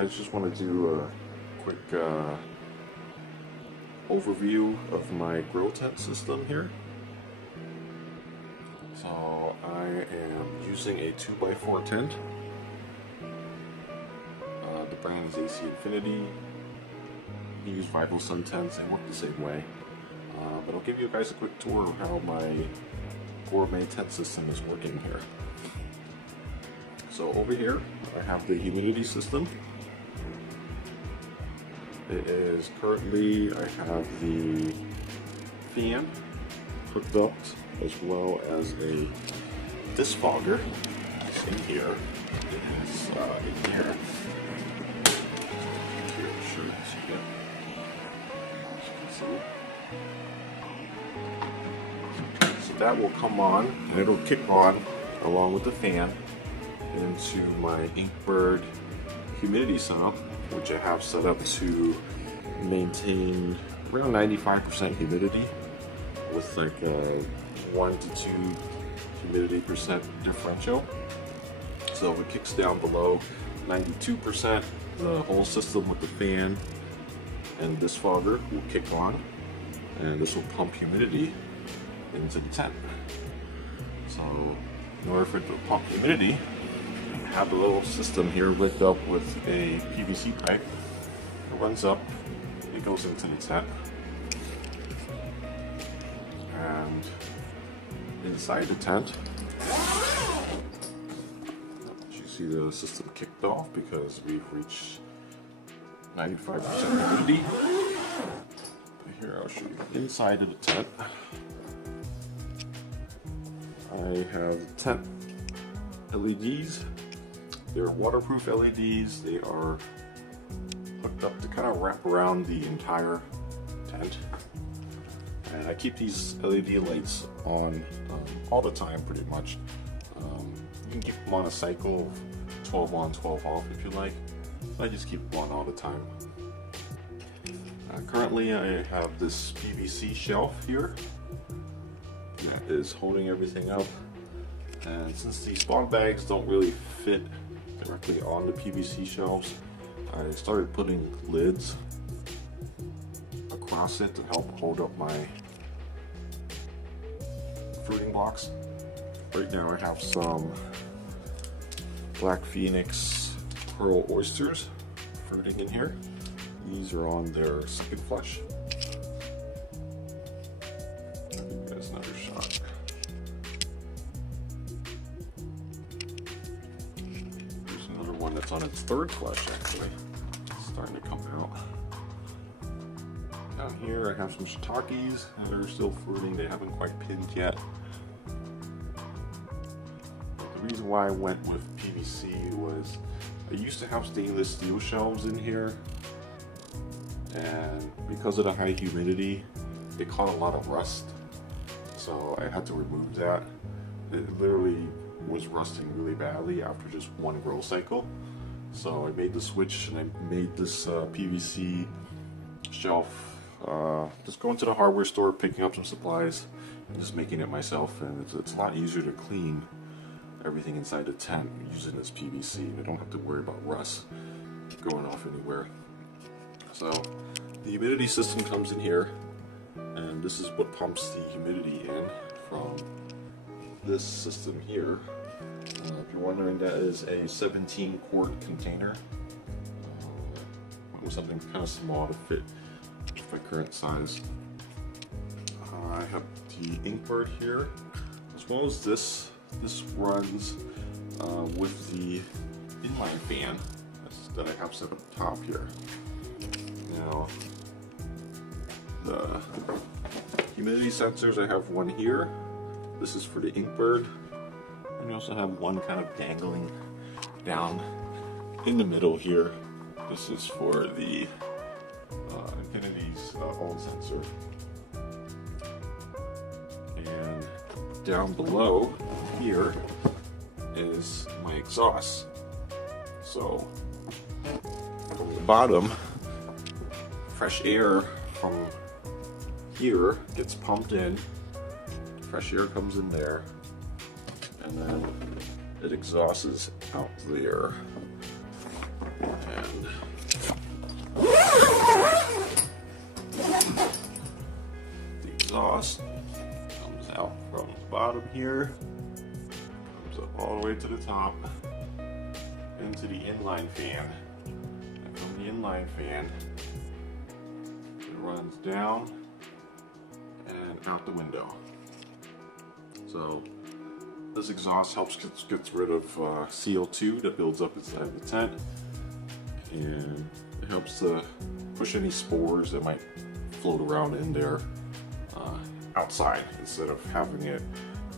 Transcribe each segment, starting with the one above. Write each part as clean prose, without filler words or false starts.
guys, just want to do a quick overview of my grow tent system here. So I am using a 2x4 tent. The brand is AC Infinity. You can use Vital Sun tents, they work the same way. But I'll give you guys a quick tour of how my gourmet tent system is working here. So over here, I have the humidity system. It is currently, I have the fan hooked up as well as a disc fogger. It's in here. It is in here. Here, I'll show you this again. As you can see. So that will come on, and it'll kick on along with the fan into my Inkbird humidity setup, which I have set up to maintain around 95% humidity with like a 1 to 2 humidity percent differential. So if it kicks down below 92%, the whole system with the fan and this fogger will kick on, and this will pump humidity into the tent. So in order for it to pump humidity, I have a little system here lit up with a PVC pipe. It runs up, it goes into the tent, and inside the tent, you see the system kicked off because we've reached 95% humidity. Here, I'll show you inside of the tent. I have tent LEDs. They're waterproof LEDs. They are hooked up to kind of wrap around the entire tent. And I keep these LED lights on all the time, pretty much. You can keep them on a cycle of 12 on, 12 off if you like. I just keep them on all the time. Currently, I have this PVC shelf here that is holding everything up. And since these spawn bags don't really fit directly on the PVC shelves, I started putting lids across it to help hold up my fruiting blocks. Right now I have some Black Phoenix Pearl Oysters fruiting in here. These are on their second flush. I'll give you guys another shot. There's another one that's on its third flush actually. It's starting to come out. Down here I have some shiitakes that are still fruiting. They haven't quite pinned yet. The reason why I went with PVC was I used to have stainless steel shelves in here, and because of the high humidity, it caught a lot of rust. So I had to remove that. It literally was rusting really badly after just one grow cycle. So I made the switch and I made this PVC shelf. Just going to the hardware store, picking up some supplies, and just making it myself. And it's a lot easier to clean everything inside the tent using this PVC. I don't have to worry about rust going off anywhere. So the humidity system comes in here, and this is what pumps the humidity in from this system here. If you're wondering, that is a 17-quart container. Something kind of small to fit my current size. I have the Inkbird here, as well as this. This runs with the inline fan that I have set up top here. Now, the humidity sensors, I have one here. This is for the Inkbird. And you also have one kind of dangling down in the middle here. This is for the Infinity's own sensor. And down below here is my exhaust. So from the bottom, fresh air from here gets pumped in, fresh air comes in there, and then it exhausts out there. And the exhaust comes out from the bottom here, comes up all the way to the top, into the inline fan. And from the inline fan, it runs down and out the window. So this exhaust helps gets rid of CO2 that builds up inside the tent, and it helps to push any spores that might float around in there outside, instead of having it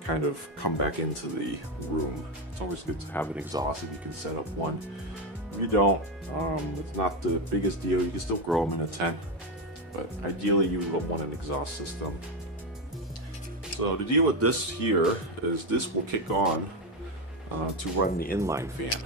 kind of come back into the room. It's always good to have an exhaust if you can set up one. If you don't, it's not the biggest deal. You can still grow them in a tent, but ideally you would want an exhaust system. So the deal with this here is this will kick on to run the inline fan.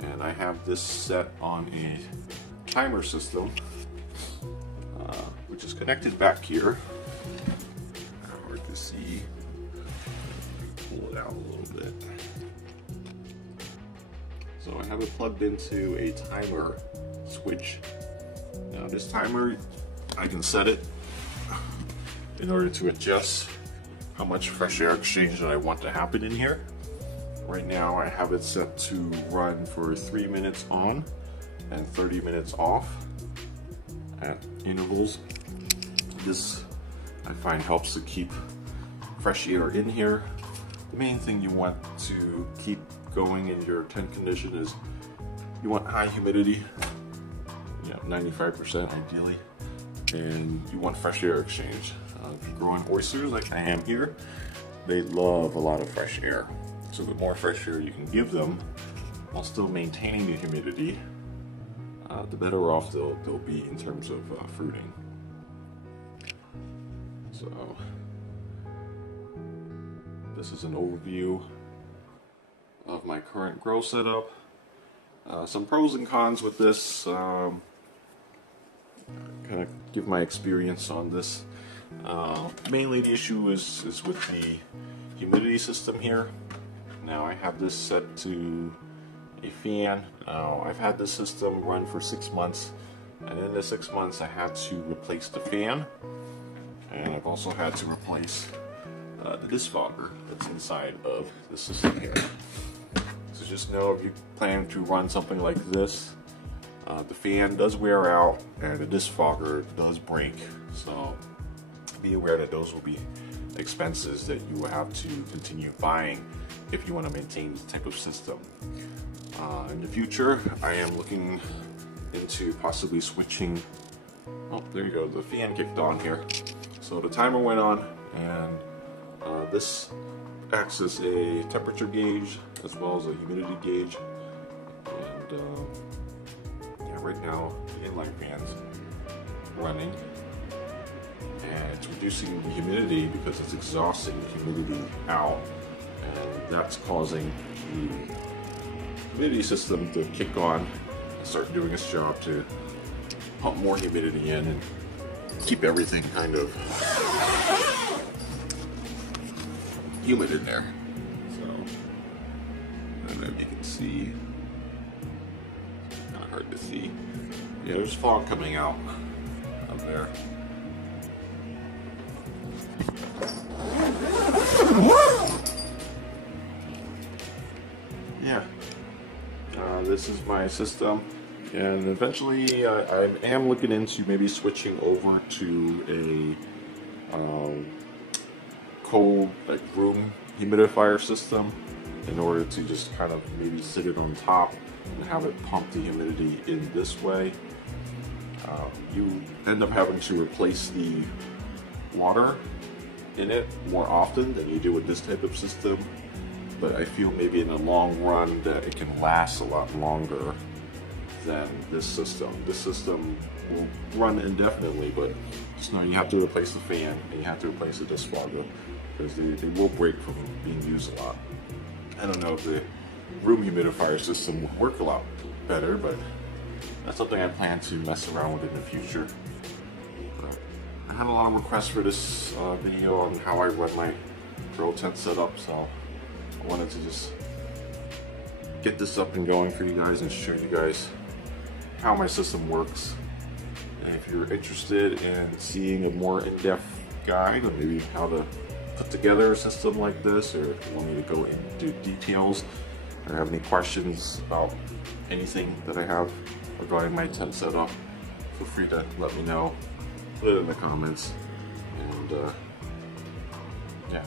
And I have this set on a timer system, which is connected back here. Hard to see. Pull it out a little bit. So I have it plugged into a timer switch. Now this timer, I can set it in order to adjust how much fresh air exchange that I want to happen in here. Right now I have it set to run for 3 minutes on and 30 minutes off at intervals. This I find helps to keep fresh air in here. The main thing you want to keep going in your tent condition is you want high humidity, 95% ideally, and you want fresh air exchange. If you're growing oysters like I am here, they love a lot of fresh air. So the more fresh air you can give them while still maintaining the humidity, the better off they'll be in terms of fruiting. So this is an overview of my current grow setup. Some pros and cons with this. Kind of give my experience on this. Mainly the issue is with the humidity system here. Now I have this set to a fan. Now I've had this system run for 6 months, and in the 6 months I had to replace the fan, and I've also had to replace the disc fogger that's inside of the system here. So just know, if you plan to run something like this, the fan does wear out and the disc fogger does break. So be aware that those will be expenses that you will have to continue buying if you want to maintain this type of system. In the future, I am looking into possibly switching. Oh, there you go, the fan kicked on here. So the timer went on, and this acts as a temperature gauge as well as a humidity gauge. And yeah, right now the inline fan's running, and it's reducing the humidity because it's exhausting the humidity out, and that's causing the humidity system to kick on and start doing its job to pump more humidity in and keep everything kind of humid in there. So I don't know if you can see, kind of hard to see. Yeah, there's fog coming out up there. Yeah, this is my system, and eventually I am looking into maybe switching over to a cold, like, room humidifier system, in order to just kind of maybe sit it on top and have it pump the humidity in this way. You end up having to replace the water in it more often than you do with this type of system, but I feel maybe in the long run that it can last a lot longer than this system. This system will run indefinitely, but just know you have to replace the fan and you have to replace the disc fogger, because they will break from being used a lot. I don't know if the room humidifier system will work a lot better, but that's something I plan to mess around with in the future. I had a lot of requests for this video on how I run my grow tent setup, so I wanted to just get this up and going for you guys and show you guys how my system works. And if you're interested in seeing a more in-depth guide on maybe how to put together a system like this, or if you want me to go into details or have any questions about anything that I have regarding my tent setup, feel free to let me know. Put it in the comments. And yeah.